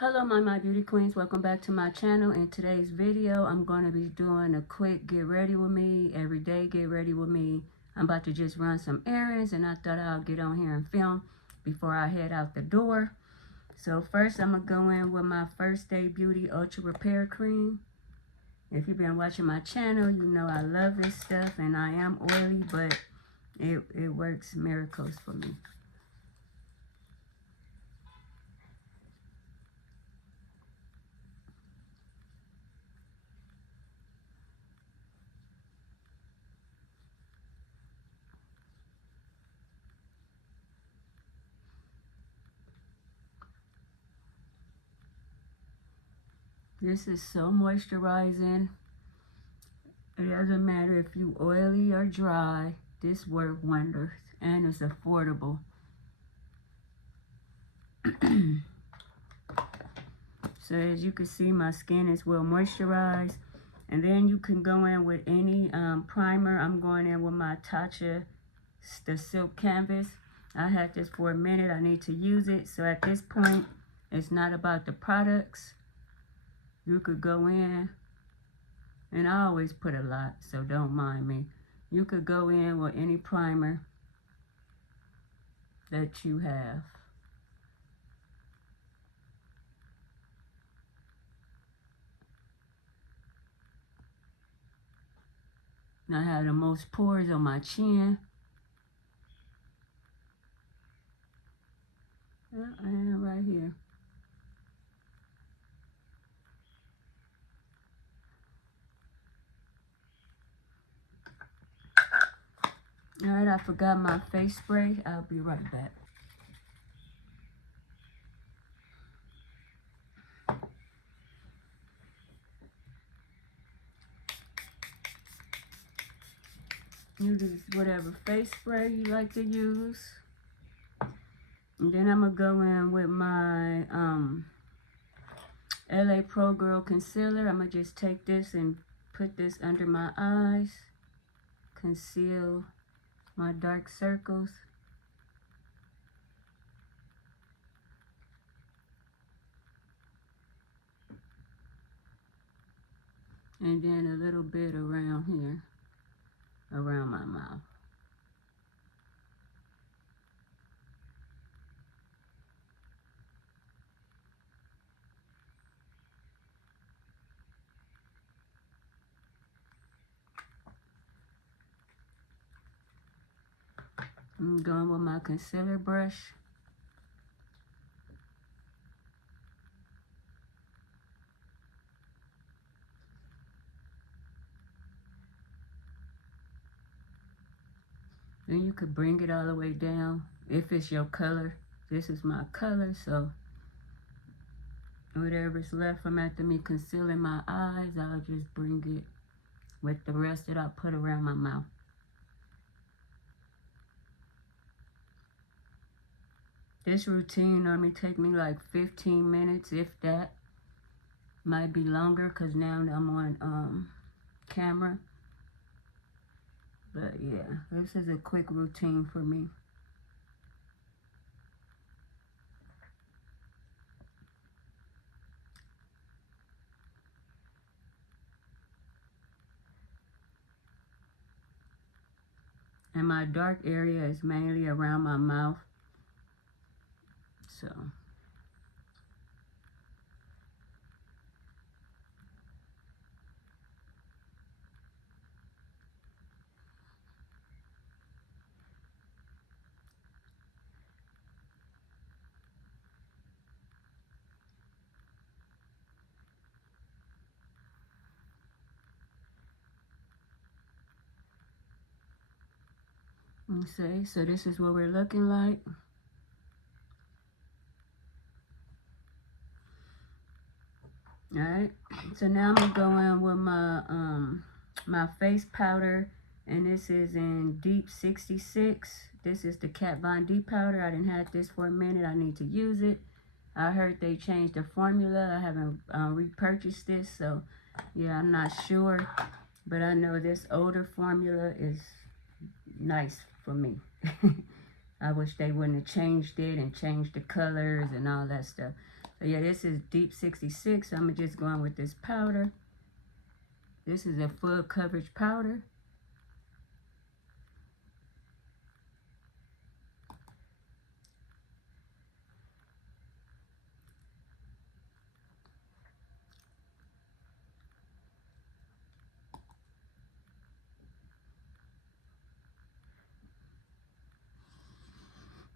Hello my beauty queens, welcome back to my channel. In today's video I'm going to be doing a quick get ready with me, everyday get ready with me. I'm about to just run some errands and I thought I'll get on here and film before I head out the door. So first I'm going to go in with my First Day Beauty Ultra Repair Cream. If you've been watching my channel, you know I love this stuff and I am oily, but it works miracles for me. This is so moisturizing. It doesn't matter if you oily or dry, this works wonders and it's affordable. So as you can see, my skin is well moisturized. And then you can go in with any primer. I'm going in with my Tatcha, the Silk Canvas. I had this for a minute. I need to use it. So at this point, it's not about the products. You could go in, and I always put a lot, so don't mind me. You could go in with any primer that you have. I have the most pores on my chin. Yeah, I am right here. Alright, I forgot my face spray. I'll be right back. Use whatever face spray you like to use. And then I'm going to go in with my LA Pro Girl Concealer. I'm going to just take this and put this under my eyes. Conceal my dark circles. And then a little bit around here, around my mouth. I'm going with my concealer brush. Then you could bring it all the way down if it's your color. This is my color, so whatever's left from after me concealing my eyes, I'll just bring it with the rest that I put around my mouth. This routine normally take me like 15 minutes, if that. Might be longer because now I'm on camera. But yeah, this is a quick routine for me. And my dark area is mainly around my mouth. So. See, so this is what we're looking like. Alright, so now I'm gonna go in with my my face powder, and this is in Deep 66. This is the Kat Von D powder. I didn't have this for a minute. I need to use it. I heard they changed the formula. I haven't repurchased this, so yeah, I'm not sure. But I know this older formula is nice for me. I wish they wouldn't have changed it and changed the colors and all that stuff. So yeah, this is Deep 66. I'm just going with this powder. This is a full coverage powder.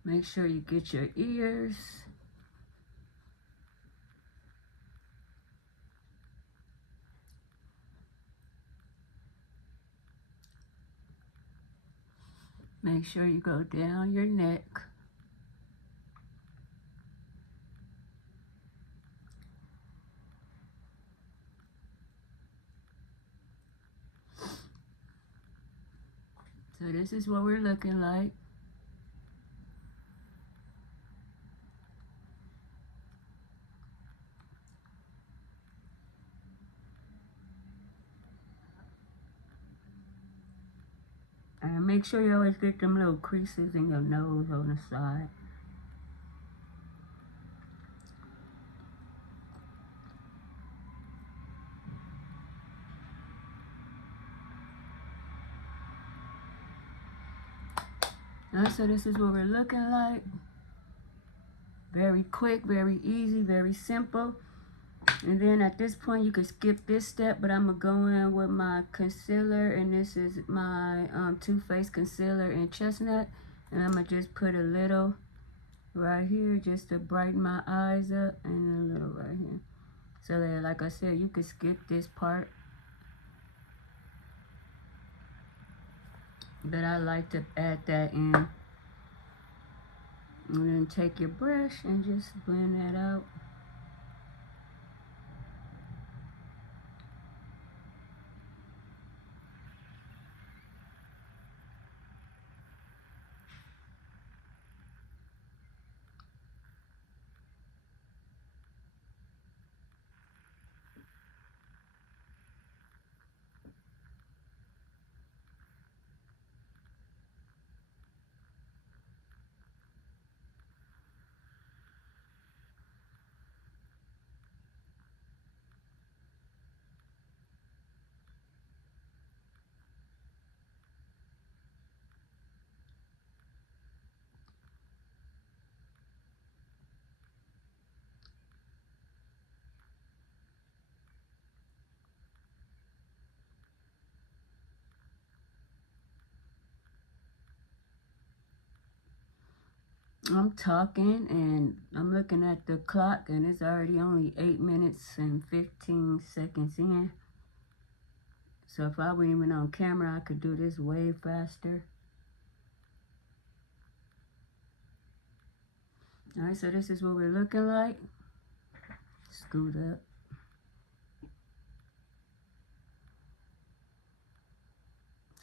Make sure you get your ears. Make sure you go down your neck. So this is what we're looking like. And make sure you always get them little creases in your nose on the side. Alright, so this is what we're looking like. Very quick, very easy, very simple. And then at this point, you could skip this step, but I'm going to go in with my concealer. And this is my Too Faced concealer in Chestnut. And I'm going to just put a little right here just to brighten my eyes up. And a little right here. So that, like I said, you could skip this part. But I like to add that in. And then take your brush and just blend that out. I'm talking and I'm looking at the clock and it's already only 8 minutes and 15 seconds in. So if I were even on camera, I could do this way faster. Alright, so this is what we're looking like. Scoot up.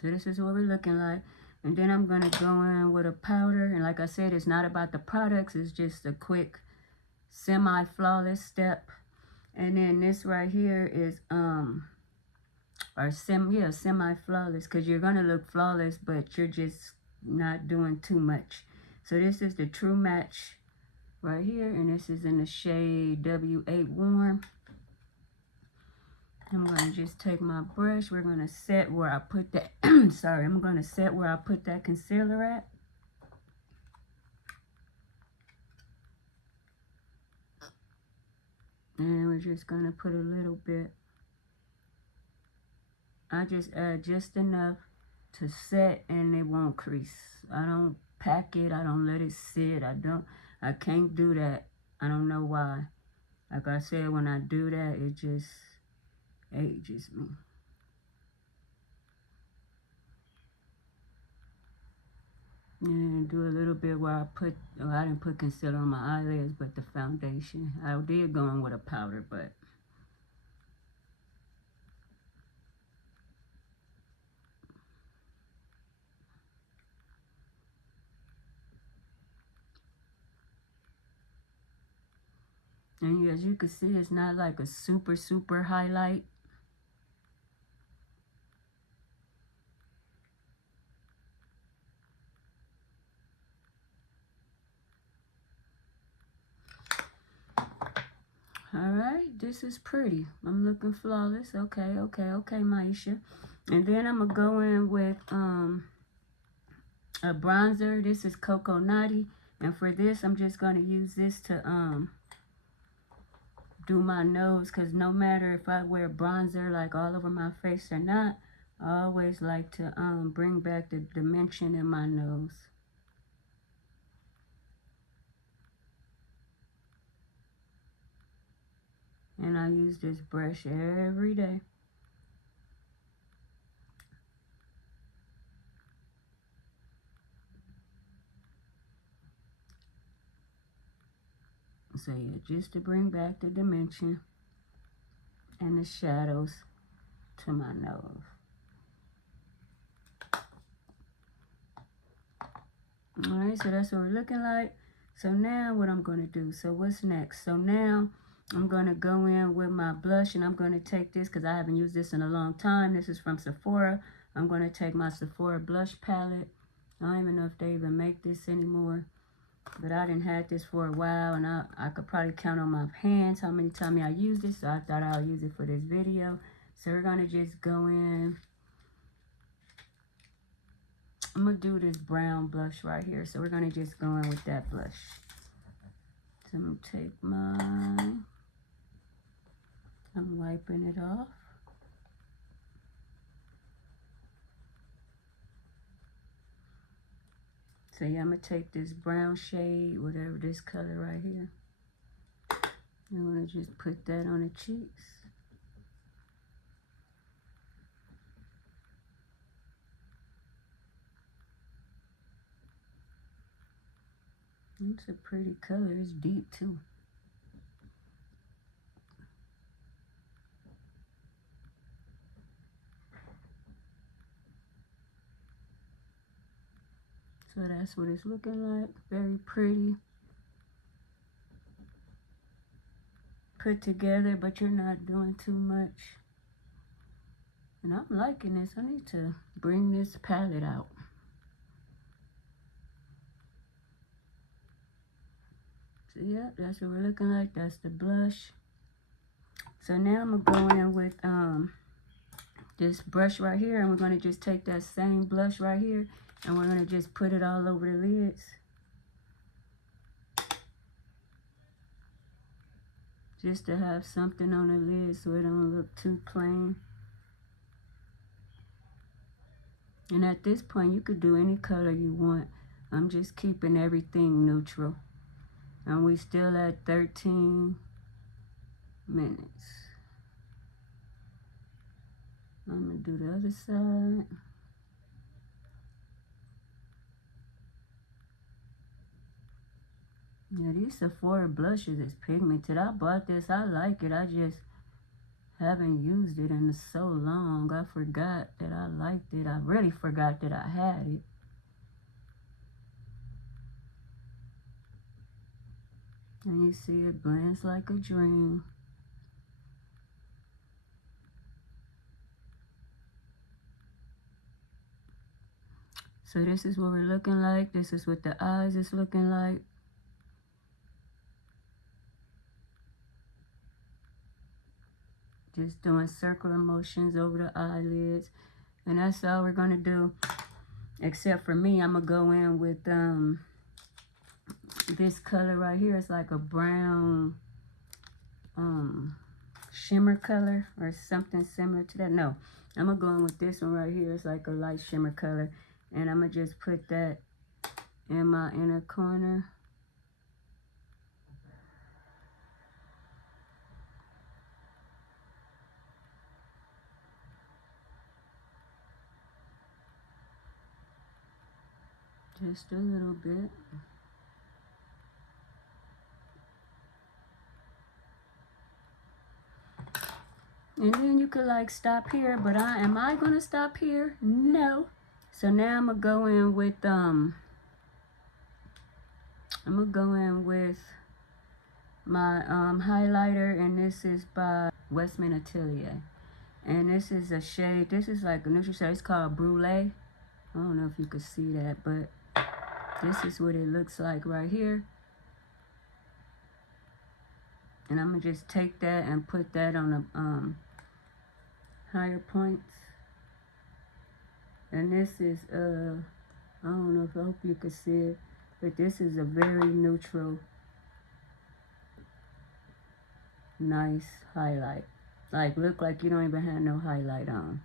So this is what we're looking like. And then I'm going to go in with a powder. And like I said, it's not about the products. It's just a quick semi-flawless step. And then this right here is semi-flawless. Because you're going to look flawless, but you're just not doing too much. So this is the True Match right here. And this is in the shade W8 Warm. I'm going to just take my brush. We're going to set where I put that. Sorry, I'm going to set where I put that concealer at. And we're just going to put a little bit. I just add just enough to set and it won't crease. I don't pack it. I don't let it sit. I can't do that. I don't know why. Like I said, when I do that, it just ages me. And do a little bit where I didn't put concealer on my eyelids, but the foundation. I did go in with a powder, but. And as you can see, it's not like a super, super highlight. Alright, this is pretty. I'm looking flawless. Okay, Maisha. And then I'm gonna go in with a bronzer. This is Cocoa Naughty. And for this, I'm just gonna use this to do my nose, because no matter if I wear bronzer like all over my face or not, I always like to bring back the dimension in my nose. And I use this brush every day. So yeah, just to bring back the dimension and the shadows to my nose. Alright, so that's what we're looking like. So now what I'm going to do, so what's next? So now I'm going to go in with my blush, and I'm going to take this because I haven't used this in a long time. This is from Sephora. I'm going to take my Sephora blush palette. I don't even know if they even make this anymore, but I didn't have this for a while, and I could probably count on my hands how many times I used it, so I thought I'll use it for this video. So we're going to just go in. I'm going to do this brown blush right here, so we're going to just go in with that blush. So I'm going to take mine. I'm wiping it off. So yeah, I'm going to take this brown shade, whatever this color right here. I'm going to just put that on the cheeks. It's a pretty color. It's deep too. So that's what it's looking like. Very pretty. Put together, but you're not doing too much. And I'm liking this. I need to bring this palette out. So yeah, that's what we're looking like. That's the blush. So now I'm gonna go in with this brush right here, and we're gonna just take that same blush right here, and we're gonna just put it all over the lids. Just to have something on the lid so it don't look too plain. And at this point, you could do any color you want. I'm just keeping everything neutral. And we still at 13 minutes. I'm gonna do the other side. Yeah, these Sephora blushes is pigmented. I bought this, I like it. I just haven't used it in so long. I forgot that I liked it. I really forgot that I had it. And you see it blends like a dream. So this is what we're looking like. This is what the eyes is looking like. Just doing circular motions over the eyelids. And that's all we're gonna do. Except for me, I'm gonna go in with this color right here. It's like a brown shimmer color or something similar to that. No, I'm gonna go in with this one right here. It's like a light shimmer color, and I'm gonna just put that in my inner corner. Just a little bit. And then you could like stop here, but am I gonna stop here? No. So now I'm gonna go in with my highlighter, and this is by Westman Atelier. And this is a shade, this is like a neutral shade, it's called Brulee. I don't know if you could see that, but this is what it looks like right here. And I'm going to just take that and put that on the higher points. And this is, I don't know if I hope you can see it, but this is a very neutral, nice highlight. Like, look like you don't even have no highlight on.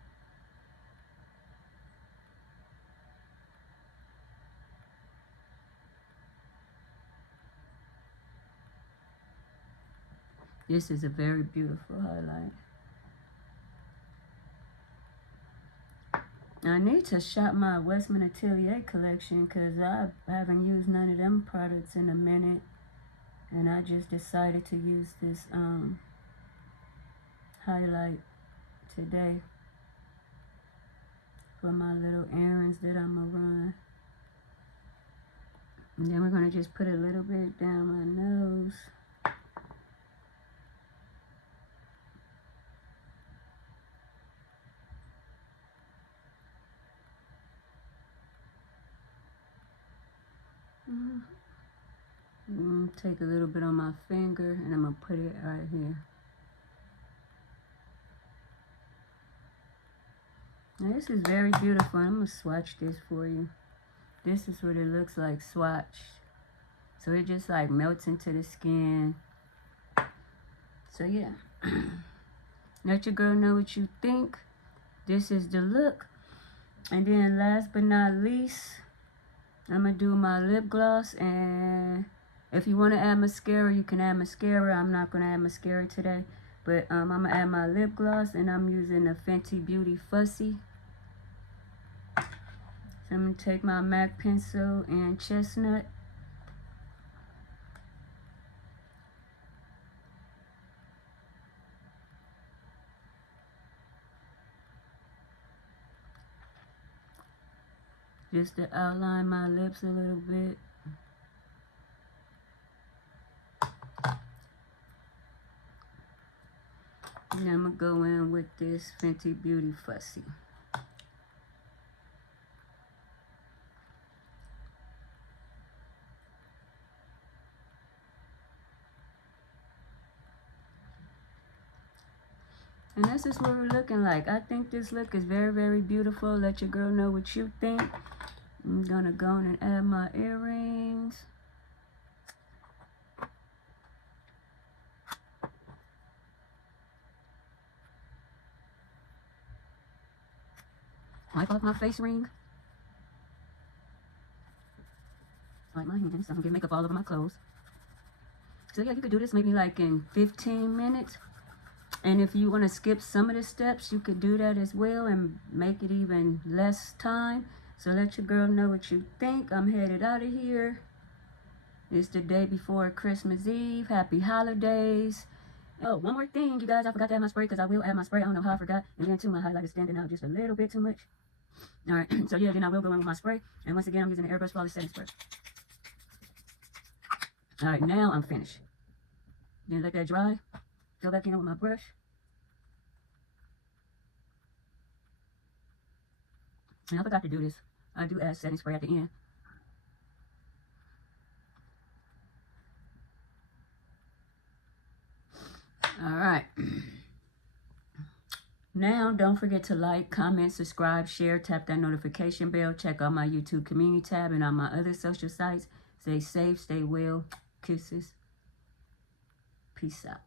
This is a very beautiful highlight. I need to shop my Westman Atelier collection because I haven't used none of them products in a minute. And I just decided to use this highlight today for my little errands that I'm going to run. And then we're going to just put a little bit down my nose. Take a little bit on my finger and I'm going to put it right here. Now this is very beautiful. I'm going to swatch this for you. This is what it looks like swatched. So it just like melts into the skin. So yeah. Let your girl know what you think. This is the look. And then last but not least, I'm going to do my lip gloss. And if you want to add mascara, you can add mascara. I'm not going to add mascara today. But I'm going to add my lip gloss. And I'm using the Fenty Beauty Fussy. So I'm going to take my MAC pencil and chestnut. Just to outline my lips a little bit. And I'm going to go in with this Fenty Beauty Fussy. And this is what we're looking like. I think this look is very, very beautiful. Let your girl know what you think. I'm going to go in and add my earrings. Wipe off my face ring. Wipe my hands so I can get makeup all over my clothes. So yeah, you could do this maybe like in 15 minutes. And if you want to skip some of the steps, you could do that as well and make it even less time. So let your girl know what you think. I'm headed out of here. It's the day before Christmas Eve. Happy holidays. Oh, one more thing, you guys. I forgot to add my spray because I will add my spray. I don't know how I forgot. And then too, my highlight is standing out just a little bit too much. All right. So yeah, then I will go in with my spray. And once again, I'm using the Airbrush Flawless Setting Spray. All right, now I'm finished. Then let that dry. Go back in with my brush. And I forgot to do this. I do add setting spray at the end. Alright. Now, don't forget to like, comment, subscribe, share, tap that notification bell, check out my YouTube community tab and on my other social sites. Stay safe, stay well. Kisses. Peace out.